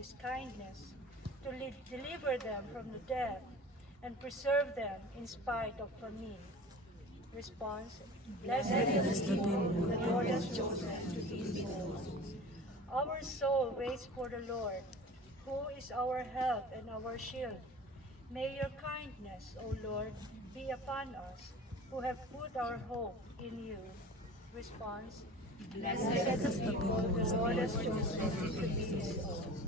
his kindness, to deliver them from the death and preserve them in spite of famine. Response: Blessed is the people the Lord has chosen to be his own. Our soul waits for the Lord, who is our help and our shield. May your kindness, O Lord, be upon us, who have put our hope in you. Response: Blessed is the people the Lord has chosen to be his own.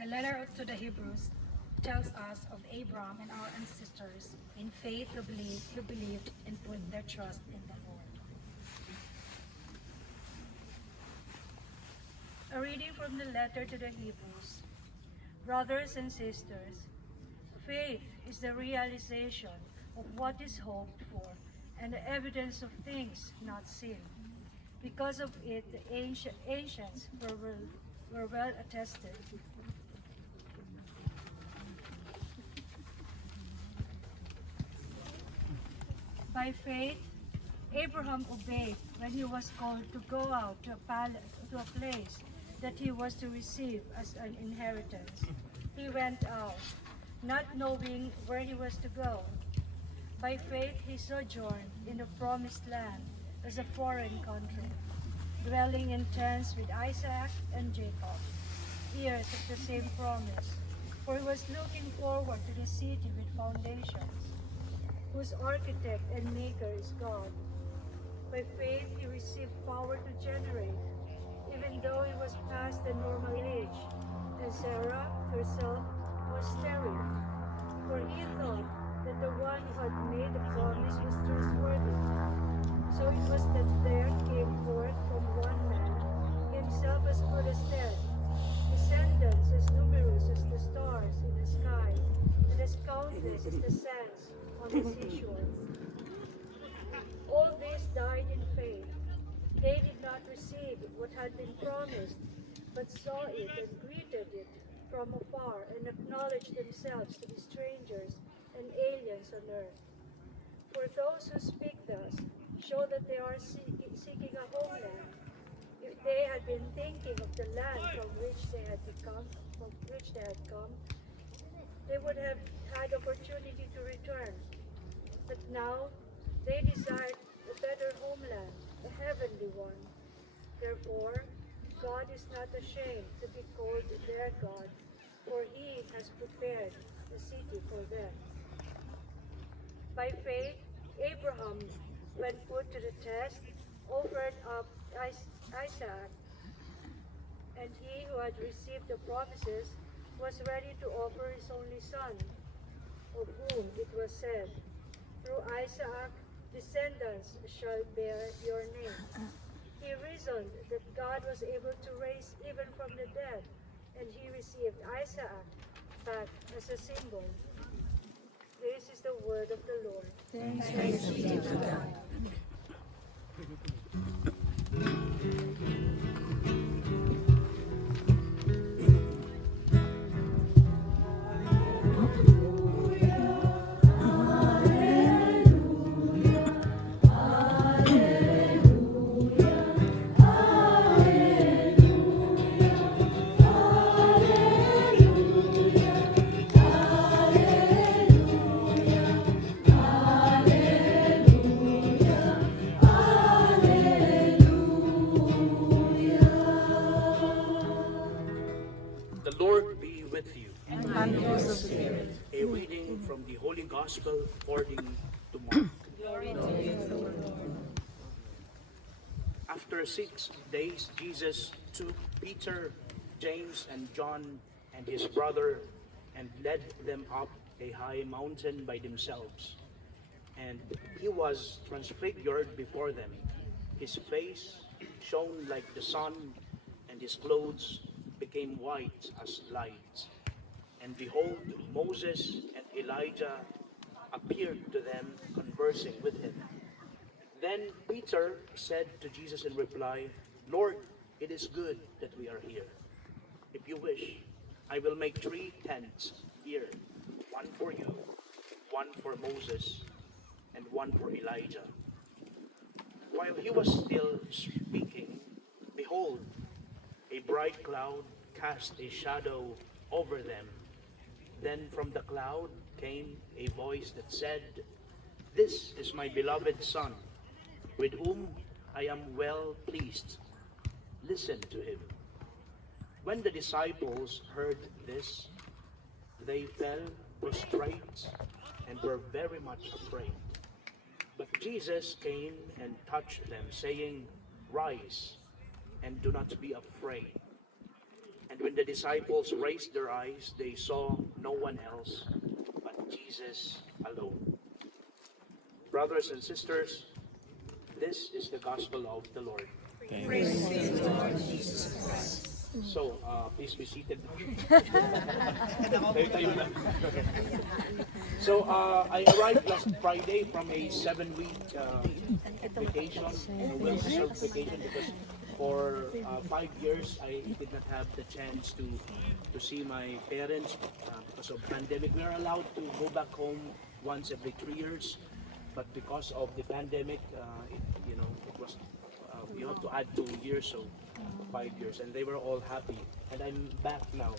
The letter to the Hebrews tells us of Abraham and our ancestors in faith who believed and put their trust in the Lord. A reading from the letter to the Hebrews. Brothers and sisters, faith is the realization of what is hoped for and the evidence of things not seen. Because of it, the ancients were well attested. By faith, Abraham obeyed when he was called to go out to a place that he was to receive as an inheritance. He went out, not knowing where he was to go. By faith, he sojourned in the promised land as a foreign country, dwelling in tents with Isaac and Jacob, heirs of the same promise, for he was looking forward to the city with foundations, whose architect and maker is God. By faith he received power to generate, even though he was past the normal age, and Sarah herself was sterile. For he thought that the one who had made the promise was trustworthy. So it was that there came forth from one man, himself as good as dead, descendants as numerous as the stars in the sky, and as countless as the sands on the seashore. All these died in faith. They did not receive what had been promised, but saw it and greeted it from afar and acknowledged themselves to be strangers and aliens on earth. For those who speak thus show that they are seeking a homeland. If they had been thinking of the land from which they had come, they would have had opportunity to return. But now they desired a better homeland, a heavenly one. Therefore, God is not ashamed to be called their God, for he has prepared a city for them. By faith, Abraham, when put to the test, offered up Isaac, and he who had received the promises was ready to offer his only son, of whom it was said, "Through Isaac, descendants shall bear your name." He reasoned that God was able to raise even from the dead, and he received Isaac back as a symbol. This is the word of the Lord. Thanks be to God. The Lord be with you. And also spirit. A reading from the Holy Gospel according to Mark. Glory to you, Lord. After 6 days, Jesus took Peter, James, and John and his brother and led them up a high mountain by themselves. And he was transfigured before them. His face shone like the sun, and his clothes became white as light. And behold, Moses and Elijah appeared to them, conversing with him. Then Peter said to Jesus in reply, "Lord, it is good that we are here. If you wish, I will make 3 tents here, one for you, one for Moses, and one for Elijah. While he was still speaking, behold, a bright cloud cast a shadow over them. Then from the cloud came a voice that said, "This is my beloved Son, with whom I am well pleased. Listen to him." When the disciples heard this, they fell prostrate and were very much afraid. But Jesus came and touched them, saying, "Rise, and do not be afraid." And when the disciples raised their eyes, they saw no one else but Jesus alone. Brothers and sisters, this is the gospel of the Lord. Praise be to the Lord Jesus Christ. So, please be seated. Tayo lang. So, I arrived last Friday from a 7-week vacation, well-deserved vacation, because for 5 years I did not have the chance to see my parents because of pandemic. We are allowed to go back home once every 3 years, but because of the pandemic, it was you have to add 2 years, so 5 years, and they were all happy, and I'm back now,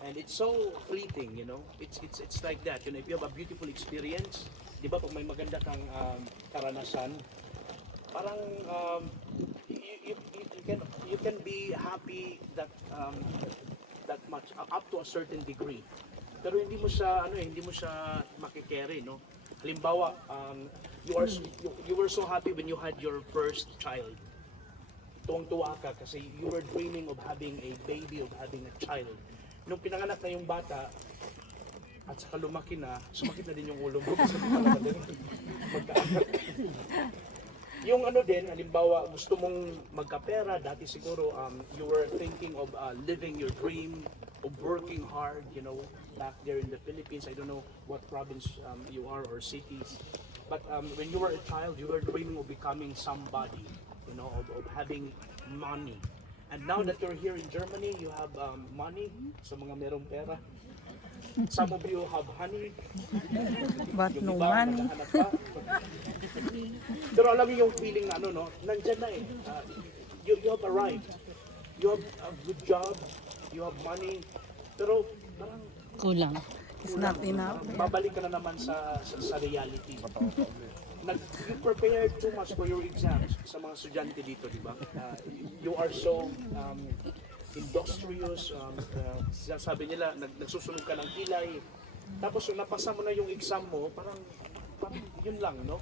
and it's so fleeting, it's like that, if you have a beautiful experience, di ba, pag may maganda kang karanasan, parang you can be happy that much up to a certain degree, pero hindi mo siya makikerry, no? Halimbawa, you were so happy when you had your first child. Tuwang-tuwa ka kasi you were dreaming of having a baby, of having a child. Nung pinanganak na yung bata, at saka lumaki na, sumakit na din yung ulo mo kasi talaga din magkaanak. Yung din, halimbawa, gusto mong magkapera, dati siguro you were thinking of living your dream, of working hard, back there in the Philippines. I don't know what province you are or cities. But when you were a child, you were dreaming of becoming somebody. Of having money. And now that you're here in Germany, you have money, sa mga merong pera. Some of you have honey. But no Iba, money. naghahanap pa. Pero alam niyo yung feeling na nandyan na eh. You have arrived. You have a good job. You have money. Pero parang Kulang. It's not enough. babalik ka na naman sa reality. You prepared too much for your exams sa mga estudyante dito, di ba? You are so industrious. Sabi nila, nagsusunog ka ng kilay. Tapos yung napasa mo na yung exam mo, parang yun lang, no?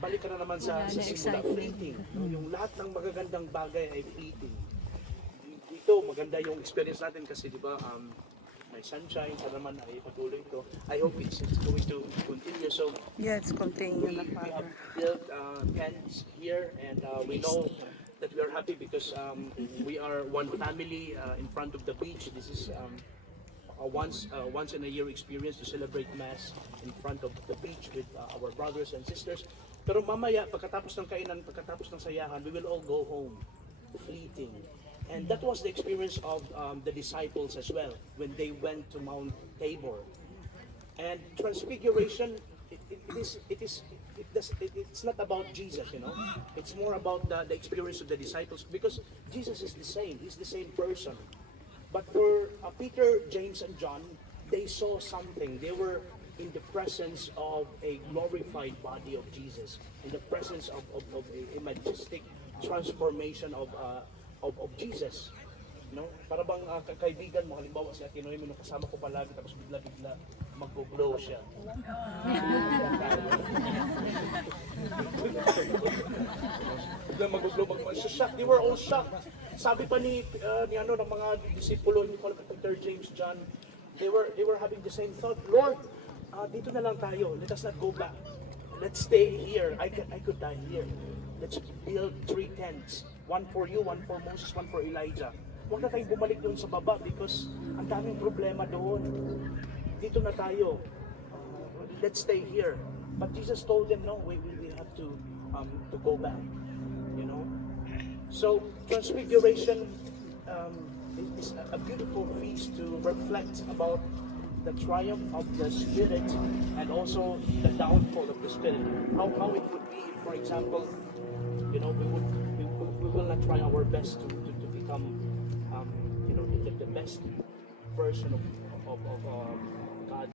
Balik ka na naman sa simula. Fleeting. Yung lahat ng magagandang bagay ay fleeting. Dito, maganda yung experience natin kasi, di ba, may sunshine, para naman ay patuloy ito. I hope it's going to continue. So, Yeah, it's continuing. we have built tents here, and we know that we are happy because we are one family in front of the beach. This is a once in a year experience to celebrate Mass in front of the beach with our brothers and sisters. Pero mamaya, pagkatapos ng kainan, pagkatapos ng sayahan, we will all go home, fleeting. And that was the experience of the disciples as well when they went to Mount Tabor. And transfiguration, it's not about Jesus, It's more about the experience of the disciples, because Jesus is the same. He's the same person. But for Peter, James, and John, they saw something. They were in the presence of a glorified body of Jesus, in the presence of a majestic transformation of Jesus. Para bang kaibigan mo, halimbawa si Ate Noemi, kasama ko palagi, tapos bigla-bigla mag-glow siya. Bigla mag-glow, shocked. They were all shocked. Sabi pa ng mga disipulo, hindi ko alam, Peter, James, John, they were having the same thought. Lord, dito na lang tayo. Let us not go back. Let's stay here. I could die here. Let's build 3 tents. One for you, one for Moses, one for Elijah. Huwag na tayong bumalik doon sa baba because ang daming problema doon. Dito na tayo. Let's stay here. But Jesus told them, no, we have to go back. So transfiguration it's a beautiful feast to reflect about the triumph of the Spirit and also the downfall of the Spirit. How it would be, if, for example, we will not try our best to become the best version of